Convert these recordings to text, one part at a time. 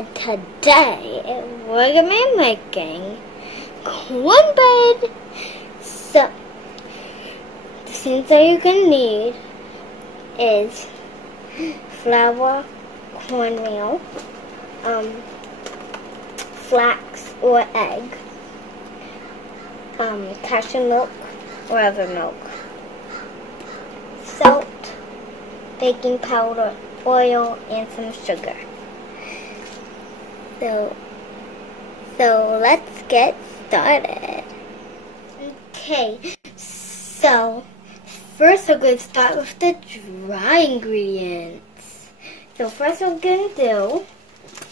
and today we're gonna be making cornbread. So the things that you're gonna need is flour, cornmeal, flax or egg, cashew milk or other milk, salt, baking powder, oil, and some sugar. So let's get started. Okay, so first we're going to start with the dry ingredients. So first we're going to do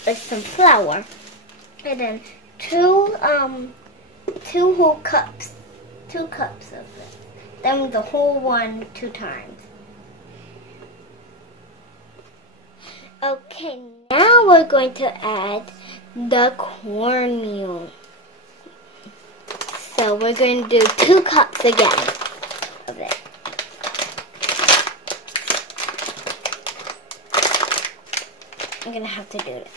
is some flour, and then two whole cups, 2 cups of it. Then the whole one 2 times. Okay, now we're going to add the cornmeal. So we're going to do 2 cups again of it. I'm going to have to do it.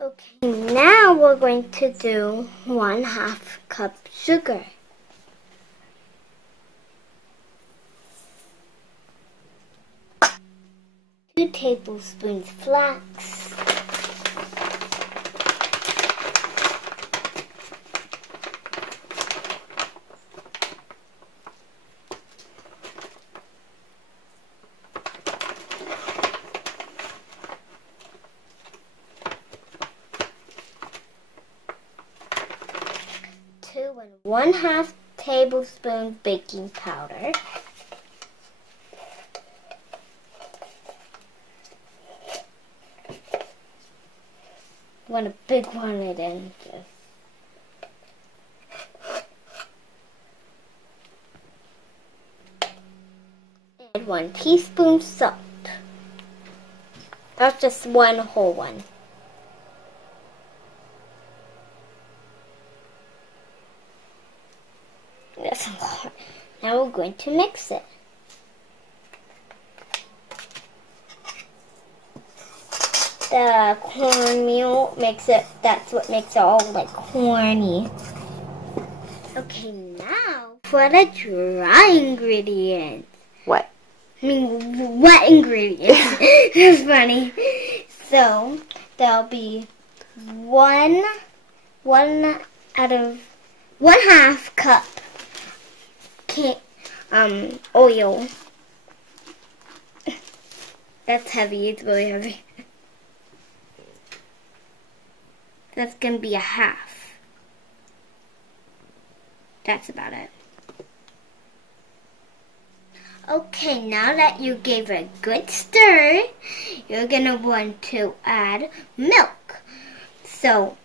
Okay, now we're going to do 1/2 cup sugar. 2 tablespoons flax, 2 1/2 tablespoons baking powder, 1 a big one it in. And 1 teaspoon salt. That's just 1 whole one. That's a lot. Now we're going to mix it. The cornmeal makes it, that's what makes it all like corny. Okay, now for the dry ingredients. What? I mean, wet ingredients. That's funny. So, there'll be 1 out of 1/2 cup oil. That's heavy, it's really heavy. That's going to be 1/2. That's about it. Okay, now that you gave it a good stir, you're going to want to add milk. So,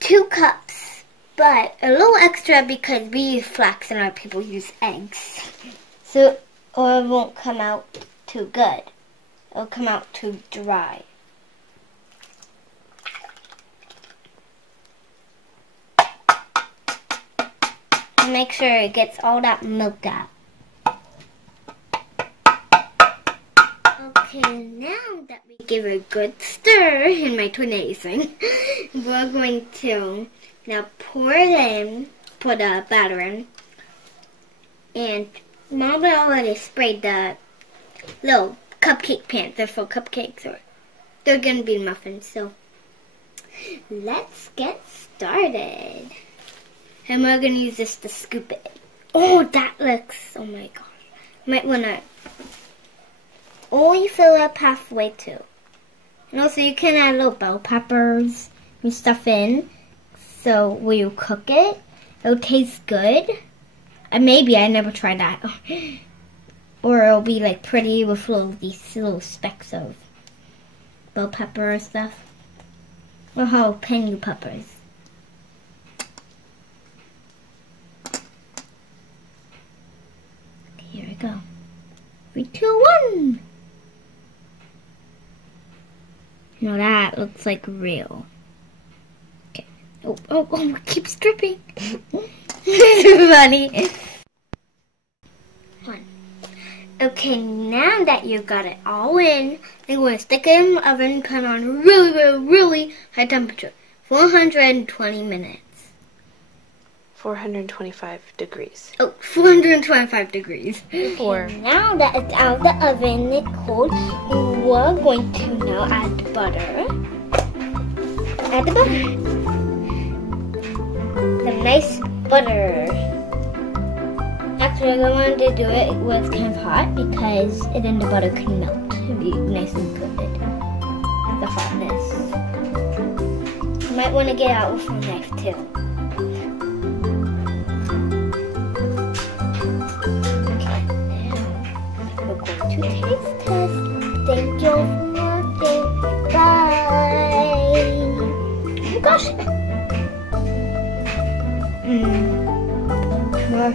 2 cups, but a little extra because we use flax and other people use eggs. So, or it won't come out too good. It'll come out too dry. Make sure it gets all that milk out. Okay, now that we give it a good stir in my tornado thing, we're going to now pour the batter in. And Mom already sprayed the little cupcake pans. They're for cupcakes, or they're going to be muffins. So let's get started. And we're going to use this to scoop it. Oh, that looks, oh my gosh. Might want to only fill up halfway too. And also you can add little bell peppers and stuff in. So when you cook it, it'll taste good. Maybe, I never tried that. Or it'll be like pretty with these little specks of bell pepper and stuff. Or jalapeno peppers. Here we go. 3, 2, 1. Now that looks like real. Okay. Oh, it keeps dripping. Funny. 1. Okay, now that you got it all in, I'm going to stick it in the oven and put it on really high temperature. 420 minutes. 425 degrees. Oh, 425 degrees. Or now that it's out of the oven, it's cold, we're going to now add the butter. Add the butter. Some nice butter. Actually, I wanted to do it when it's kind of hot because then the butter can melt and be nice and good. The hotness. You might want to get out with a knife too. Okay, now we're going to taste test. Thank you for watching. Bye. Oh my gosh. More